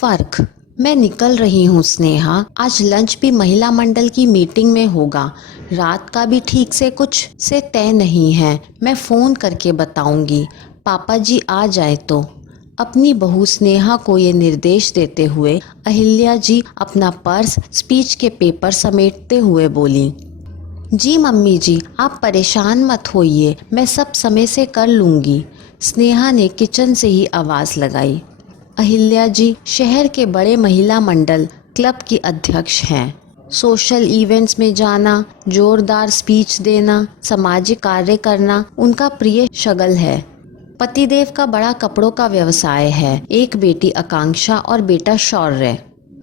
फर्क। मैं निकल रही हूँ स्नेहा, आज लंच भी महिला मंडल की मीटिंग में होगा। रात का भी ठीक से कुछ से तय नहीं है। मैं फ़ोन करके बताऊंगी, पापा जी आ जाए तो। अपनी बहू स्नेहा को ये निर्देश देते हुए अहिल्या जी अपना पर्स स्पीच के पेपर समेटते हुए बोली, जी मम्मी जी, आप परेशान मत होइए, मैं सब समय से कर लूँगी। स्नेहा ने किचन से ही आवाज़ लगाई। अहिल्या जी शहर के बड़े महिला मंडल क्लब की अध्यक्ष हैं। सोशल इवेंट्स में जाना, जोरदार स्पीच देना, सामाजिक कार्य करना उनका प्रिय शगल है। पतिदेव का बड़ा कपड़ों का व्यवसाय है। एक बेटी आकांक्षा और बेटा शौर्य।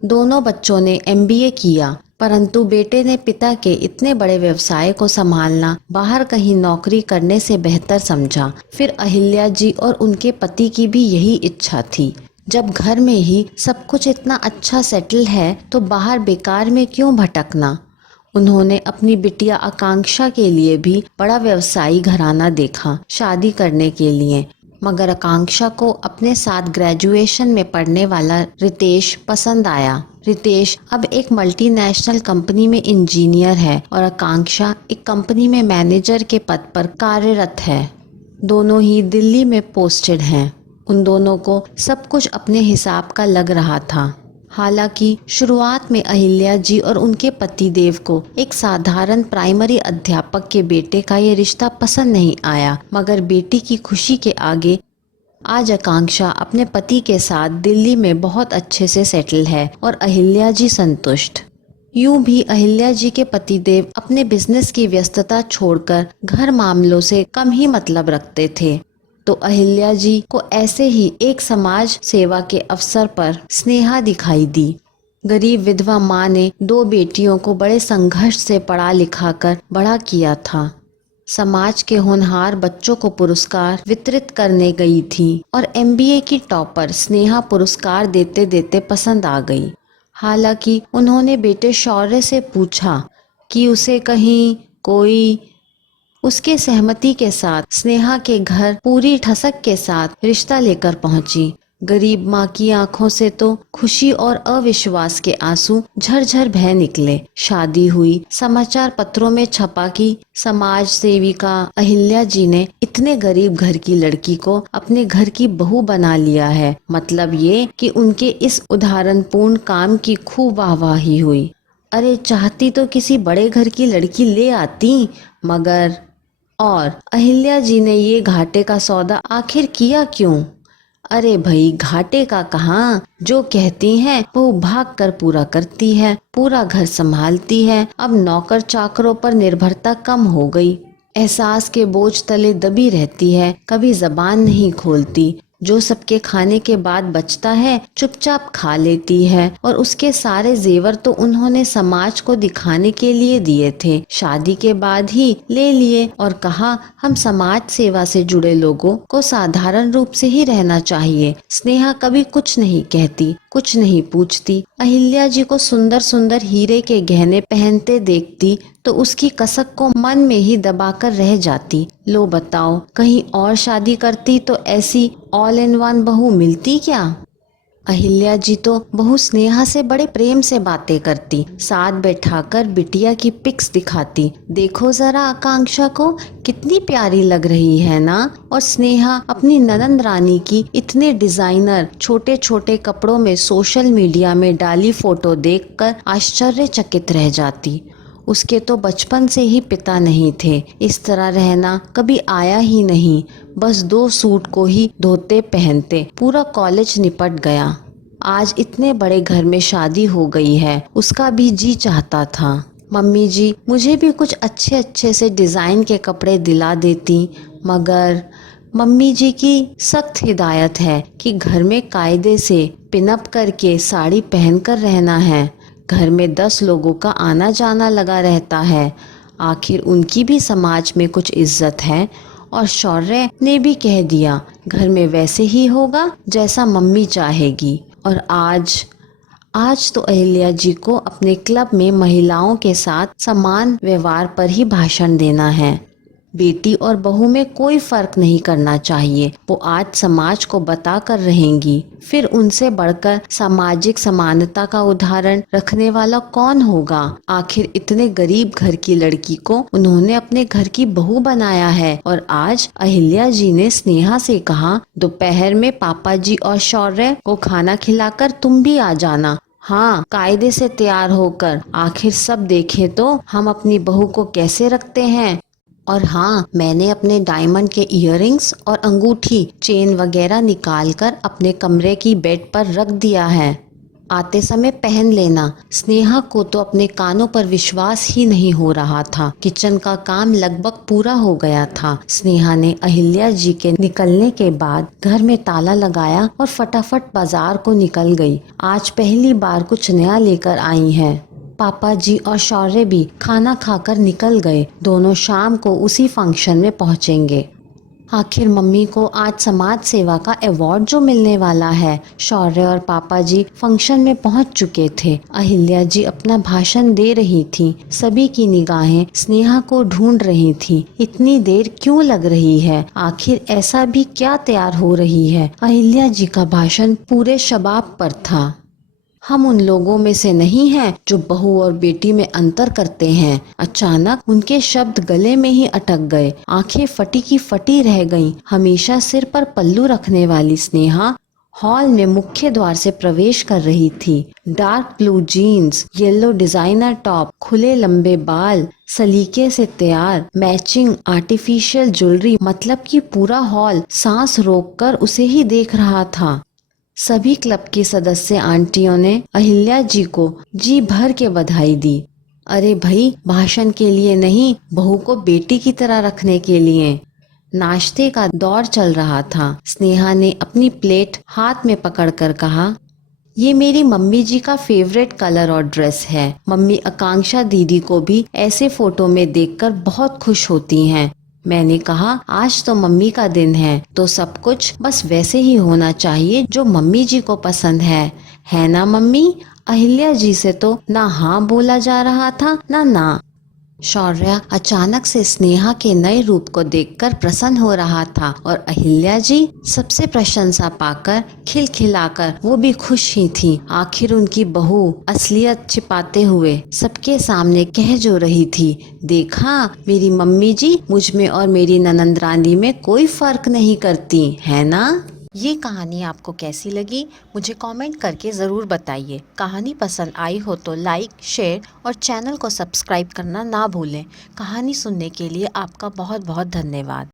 दोनों बच्चों ने एमबीए किया, परंतु बेटे ने पिता के इतने बड़े व्यवसाय को संभालना बाहर कहीं नौकरी करने से बेहतर समझा। फिर अहिल्या जी और उनके पति की भी यही इच्छा थी। जब घर में ही सब कुछ इतना अच्छा सेटल है तो बाहर बेकार में क्यों भटकना। उन्होंने अपनी बिटिया आकांक्षा के लिए भी बड़ा व्यवसायी घराना देखा शादी करने के लिए, मगर आकांक्षा को अपने साथ ग्रेजुएशन में पढ़ने वाला रितेश पसंद आया। रितेश अब एक मल्टीनेशनल कंपनी में इंजीनियर है और आकांक्षा एक कंपनी में मैनेजर के पद पर कार्यरत है। दोनों ही दिल्ली में पोस्टेड हैं। उन दोनों को सब कुछ अपने हिसाब का लग रहा था। हालांकि शुरुआत में अहिल्या जी और उनके पतिदेव को एक साधारण प्राइमरी अध्यापक के बेटे का ये रिश्ता पसंद नहीं आया, मगर बेटी की खुशी के आगे आज आकांक्षा अपने पति के साथ दिल्ली में बहुत अच्छे से सेटल है और अहिल्या जी संतुष्ट। यूं भी अहिल्या जी के पतिदेव अपने बिजनेस की व्यस्तता छोड़कर घर मामलों से कम ही मतलब रखते थे, तो अहिल्या जी को ऐसे ही एक समाज सेवा के अवसर पर स्नेहा दिखाई दी। गरीब विधवा माँ ने 2 बेटियों को बड़े संघर्ष से पढ़ा लिखा कर बड़ा किया था। समाज के होनहार बच्चों को पुरस्कार वितरित करने गई थी और एमबीए की टॉपर स्नेहा पुरस्कार देते देते पसंद आ गई। हालांकि उन्होंने बेटे शौर्य से पूछा कि उसे कहीं कोई उसके सहमति के साथ स्नेहा के घर पूरी ठसक के साथ रिश्ता लेकर पहुंची। गरीब माँ की आंखों से तो खुशी और अविश्वास के आंसू झरझर बह निकले। शादी हुई, समाचार पत्रों में छपा कि समाज सेविका अहिल्या जी ने इतने गरीब घर की लड़की को अपने घर की बहू बना लिया है। मतलब ये कि उनके इस उदाहरणपूर्ण काम की खूब वाहवाही हुई। अरे चाहती तो किसी बड़े घर की लड़की ले आती, मगर और अहिल्या जी ने ये घाटे का सौदा आखिर किया क्यों। अरे भाई घाटे का कहाँ, जो कहती हैं वो भाग कर पूरा करती है, पूरा घर संभालती है। अब नौकर चाकरों पर निर्भरता कम हो गई। एहसास के बोझ तले दबी रहती है, कभी जबान नहीं खोलती। जो सबके खाने के बाद बचता है चुपचाप खा लेती है, और उसके सारे जेवर तो उन्होंने समाज को दिखाने के लिए दिए थे। शादी के बाद ही ले लिए और कहा हम समाज सेवा से जुड़े लोगों को साधारण रूप से ही रहना चाहिए। स्नेहा कभी कुछ नहीं कहती, कुछ नहीं पूछती। अहिल्या जी को सुंदर सुंदर हीरे के गहने पहनते देखती तो उसकी कसक को मन में ही दबाकर रह जाती। लो बताओ, कहीं और शादी करती तो ऐसी ऑल इन वन बहू मिलती क्या। अहिल्या जी तो बहू स्नेहा से बड़े प्रेम से बातें करती, साथ बैठाकर बिटिया की पिक्स दिखाती। देखो जरा आकांक्षा को कितनी प्यारी लग रही है ना। और स्नेहा अपनी ननंद रानी की इतने डिजाइनर छोटे छोटे कपड़ों में सोशल मीडिया में डाली फोटो देखकर आश्चर्यचकित रह जाती। उसके तो बचपन से ही पिता नहीं थे, इस तरह रहना कभी आया ही नहीं। बस 2 सूट को ही धोते पहनते पूरा कॉलेज निपट गया। आज इतने बड़े घर में शादी हो गई है, उसका भी जी चाहता था मम्मी जी मुझे भी कुछ अच्छे अच्छे से डिजाइन के कपड़े दिला देती, मगर मम्मी जी की सख्त हिदायत है कि घर में कायदे से पिनअप करके साड़ी पहनकर रहना है। घर में 10 लोगों का आना जाना लगा रहता है, आखिर उनकी भी समाज में कुछ इज्जत है। और शौर्य ने भी कह दिया घर में वैसे ही होगा जैसा मम्मी चाहेगी। और आज तो अहिल्या जी को अपने क्लब में महिलाओं के साथ समान व्यवहार पर ही भाषण देना है। बेटी और बहू में कोई फर्क नहीं करना चाहिए। वो आज समाज को बता कर रहेंगी। फिर उनसे बढ़कर सामाजिक समानता का उदाहरण रखने वाला कौन होगा। आखिर इतने गरीब घर की लड़की को उन्होंने अपने घर की बहू बनाया है। और आज अहिल्या जी ने स्नेहा से कहा, दोपहर में पापा जी और शौर्य को खाना खिलाकर तुम भी आ जाना। हाँ, कायदे से तैयार होकर। आखिर सब देखें तो हम अपनी बहू को कैसे रखते हैं। और हाँ, मैंने अपने डायमंड के इयररिंग्स और अंगूठी चेन वगैरह निकाल कर अपने कमरे की बेड पर रख दिया है। आते समय पहन लेना। स्नेहा को तो अपने कानों पर विश्वास ही नहीं हो रहा था। किचन का काम लगभग पूरा हो गया था। स्नेहा ने अहिल्या जी के निकलने के बाद घर में ताला लगाया और फटाफट बाजार को निकल गई। आज पहली बार कुछ नया लेकर आई है। पापा जी और शौर्य भी खाना खाकर निकल गए। दोनों शाम को उसी फंक्शन में पहुंचेंगे। आखिर मम्मी को आज समाज सेवा का अवार्ड जो मिलने वाला है। शौर्य और पापा जी फंक्शन में पहुंच चुके थे। अहिल्या जी अपना भाषण दे रही थी। सभी की निगाहें स्नेहा को ढूंढ रही थी। इतनी देर क्यों लग रही है। आखिर ऐसा भी क्या तैयार हो रही है। अहिल्या जी का भाषण पूरे शबाब पर था। हम उन लोगों में से नहीं हैं जो बहू और बेटी में अंतर करते हैं। अचानक उनके शब्द गले में ही अटक गए। आंखें फटी की फटी रह गईं। हमेशा सिर पर पल्लू रखने वाली स्नेहा हॉल में मुख्य द्वार से प्रवेश कर रही थी। Dark blue jeans, yellow designer top, खुले लंबे बाल, सलीके से तैयार, मैचिंग आर्टिफिशियल ज्वेलरी, मतलब कि पूरा हॉल सांस रोककर उसे ही देख रहा था। सभी क्लब की सदस्य आंटियों ने अहिल्या जी को जी भर के बधाई दी। अरे भाई, भाषण के लिए नहीं, बहू को बेटी की तरह रखने के लिए। नाश्ते का दौर चल रहा था। स्नेहा ने अपनी प्लेट हाथ में पकड़कर कहा, ये मेरी मम्मी जी का फेवरेट कलर और ड्रेस है। मम्मी आकांक्षा दीदी को भी ऐसे फोटो में देखकर बहुत खुश होती हैं। मैंने कहा, आज तो मम्मी का दिन है तो सब कुछ बस वैसे ही होना चाहिए जो मम्मी जी को पसंद है ना मम्मी। अहिल्या जी से तो ना हाँ बोला जा रहा था ना। शौर्य अचानक से स्नेहा के नए रूप को देखकर प्रसन्न हो रहा था और अहिल्या जी सबसे प्रशंसा पाकर खिलखिलाकर वो भी खुश ही थी। आखिर उनकी बहू असलियत छिपाते हुए सबके सामने कह जो रही थी, देखा मेरी मम्मी जी मुझ में और मेरी ननंदरानी में कोई फर्क नहीं करती, है ना। ये कहानी आपको कैसी लगी मुझे कमेंट करके ज़रूर बताइए। कहानी पसंद आई हो तो लाइक, शेयर और चैनल को सब्सक्राइब करना ना भूलें। कहानी सुनने के लिए आपका बहुत बहुत धन्यवाद।